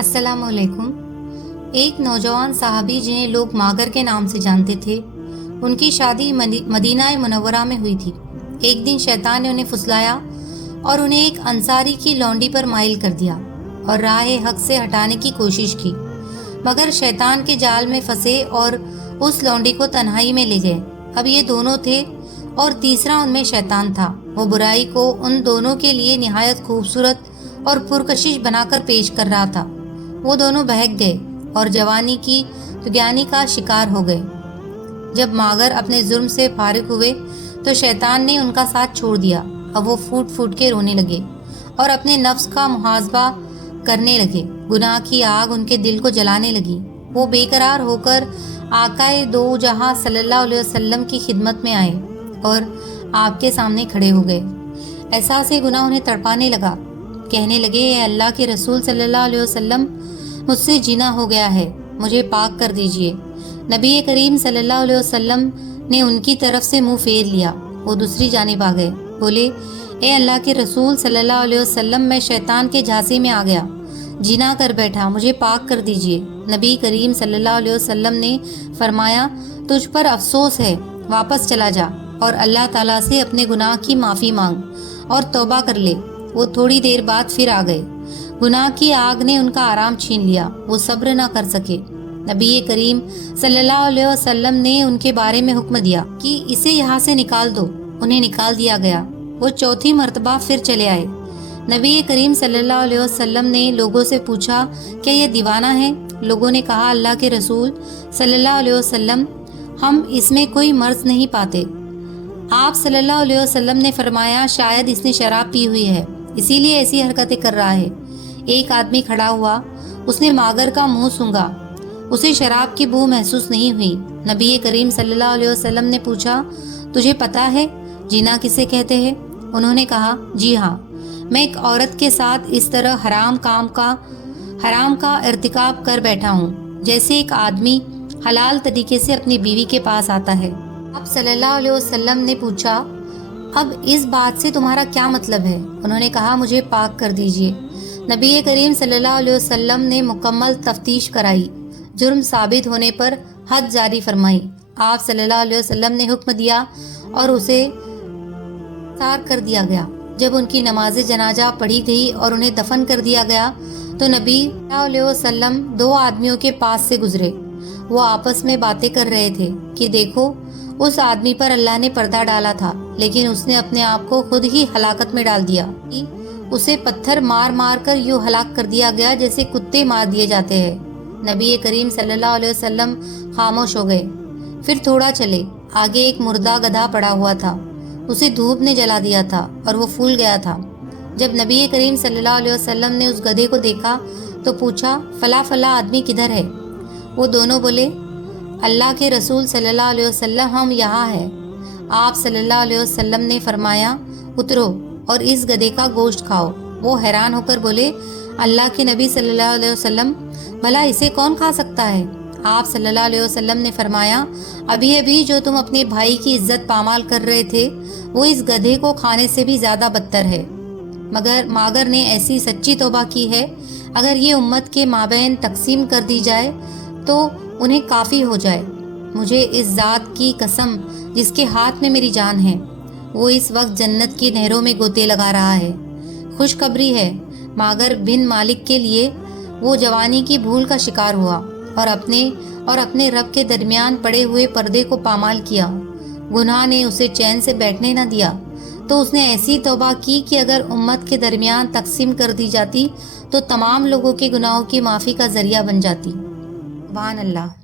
السلام علیکم۔ ایک نوجوان صحابی جنہیں لوگ ماگر کے نام سے جانتے تھے، ان کی شادی مدینہ منورہ میں ہوئی تھی۔ ایک دن شیطان نے انہیں پھسلایا اور انہیں ایک انصاری کی لونڈی پر مائل کر دیا اور راہ حق سے ہٹانے کی کوشش کی، مگر شیطان کے جال میں پھنسے اور اس لونڈی کو تنہائی میں لے گئے۔ اب یہ دونوں تھے اور تیسرا ان میں شیطان تھا۔ وہ برائی کو ان دونوں کے لیے نہایت خوبصورت اور پرکشش بنا کر پیش کر رہا تھا۔ وہ دونوں بہک گئے اور جوانی کی طغیانی کا شکار ہو گئے۔ جب ماگر اپنے جرم سے فارغ ہوئے تو شیطان نے ان کا ساتھ چھوڑ دیا۔ اب وہ پھوٹ پھوٹ کے رونے لگے اور اپنے نفس کا محاسبہ کرنے لگے۔ گناہ کی آگ ان کے دل کو جلانے لگی۔ وہ بے قرار ہو کر آقائے دو جہاں صلی اللہ علیہ وسلم کی خدمت میں آئے اور آپ کے سامنے کھڑے ہو گئے۔ احساس گناہ انہیں تڑپانے لگا۔ کہنے لگے، اے اللہ کے رسول صلی اللہ علیہ وسلم، مجھ سے جینا ہو گیا ہے، مجھے پاک کر دیجئے۔ نبی کریم صلی اللہ علیہ وسلم نے ان کی طرف سے منہ پھیر لیا۔ وہ دوسری جانب آ گئے، بولے، اے اللہ کے رسول صلی اللہ علیہ وسلم، میں شیطان کے جھانسے میں آ گیا، جینا کر بیٹھا، مجھے پاک کر دیجئے۔ نبی کریم صلی اللہ علیہ وسلم نے فرمایا، تجھ پر افسوس ہے، واپس چلا جا اور اللہ تعالیٰ سے اپنے گناہ کی معافی مانگ اور توبہ کر لے۔ وہ تھوڑی دیر بعد پھر آ گئے۔ گناہ کی آگ نے ان کا آرام چھین لیا، وہ صبر نہ کر سکے۔ نبی کریم صلی اللہ علیہ وسلم نے ان کے بارے میں حکم دیا کہ اسے یہاں سے نکال دو۔ انہیں نکال دیا گیا۔ وہ چوتھی مرتبہ پھر چلے آئے۔ نبی کریم صلی اللہ علیہ وسلم نے لوگوں سے پوچھا، کیا یہ دیوانہ ہے؟ لوگوں نے کہا، اللہ کے رسول صلی اللہ علیہ وسلم، ہم اس میں کوئی مرض نہیں پاتے۔ آپ صلی اللہ علیہ وسلم نے فرمایا، شاید اس نے شراب پی ہوئی ہے، اسی لیے ایسی حرکتیں کر رہا ہے۔ ایک آدمی کھڑا ہوا، اس نے ماگر کا منہ سونگھا، اسے شراب کی بو محسوس نہیں ہوئی۔ نبی کریم صلی اللہ علیہ وسلم نے پوچھا، تجھے پتا ہے جینا کسے کہتے ہیں؟ انہوں نے کہا، جی ہاں، میں ایک عورت کے ساتھ اس طرح حرام کا ارتکاب کر بیٹھا ہوں جیسے ایک آدمی حلال طریقے سے اپنی بیوی کے پاس آتا ہے۔ آپ صلی اللہ علیہ وسلم نے پوچھا، اب اس بات سے تمہارا کیا مطلب ہے؟ انہوں نے کہا، مجھے پاک کر دیجئے۔ نبی کریم صلی اللہ علیہ وسلم نے مکمل تفتیش کرائی، جرم ثابت ہونے پر حد جاری فرمائی۔ آپ صلی اللہ علیہ وسلم نے حکم دیا اور اسے سار کر دیا گیا۔ جب ان کی نماز جنازہ پڑھی گئی اور انہیں دفن کر دیا گیا تو نبی صلی اللہ علیہ وسلم دو آدمیوں کے پاس سے گزرے۔ وہ آپس میں باتیں کر رہے تھے کہ دیکھو، اس آدمی پر اللہ نے پردہ ڈالا تھا، لیکن اس نے اپنے آپ کو خود ہی ہلاکت میں ڈال دیا۔ اسے پتھر مار مار کر یوں ہلاک کر دیا گیا جیسے کتے مار دیے جاتے ہیں۔ نبی کریم صلی اللہ علیہ وسلم خاموش ہو گئے۔ پھر تھوڑا چلے، آگے ایک مردہ گدھا پڑا ہوا تھا، اسے دھوپ نے جلا دیا تھا اور وہ پھول گیا تھا۔ جب نبی کریم صلی اللہ علیہ وسلم نے اس گدھے کو دیکھا تو پوچھا، فلاں فلاں آدمی کدھر ہے؟ وہ دونوں بولے، اللہ کے رسول صلی اللہ علیہ وسلم، ہم یہاں ہیں۔ آپ صلی اللہ علیہ وسلم نے فرمایا، اترو اور اس گدھے کا گوشت کھاؤ۔ وہ حیران ہو کر بولے، اللہ کے نبی صلی اللہ علیہ وسلم، بھلا اسے کون کھا سکتا ہے؟ آپ صلی اللہ علیہ وسلم نے فرمایا، ابھی جو تم اپنے بھائی کی عزت پامال کر رہے تھے، وہ اس گدھے کو کھانے سے بھی زیادہ بدتر ہے۔ مگر ماگر نے ایسی سچی توبہ کی ہے، اگر یہ امت کے مابین تقسیم کر دی جائے تو انہیں کافی ہو جائے۔ مجھے اس ذات کی قسم جس کے ہاتھ میں میری جان ہے، وہ اس وقت جنت کی نہروں میں گوتے لگا رہا ہے۔ خوشخبری ہے، ماگر بن مالک کے لیے وہ جوانی کی بھول کا شکار ہوا اور اپنے رب کے درمیان پڑے ہوئے پردے کو پامال کیا۔ گناہ نے اسے چین سے بیٹھنے نہ دیا، تو اس نے ایسی توبہ کی کہ اگر امت کے درمیان تقسیم کر دی جاتی تو تمام لوگوں کے گناہوں کی معافی کا ذریعہ بن جاتی۔ سبحان اللہ۔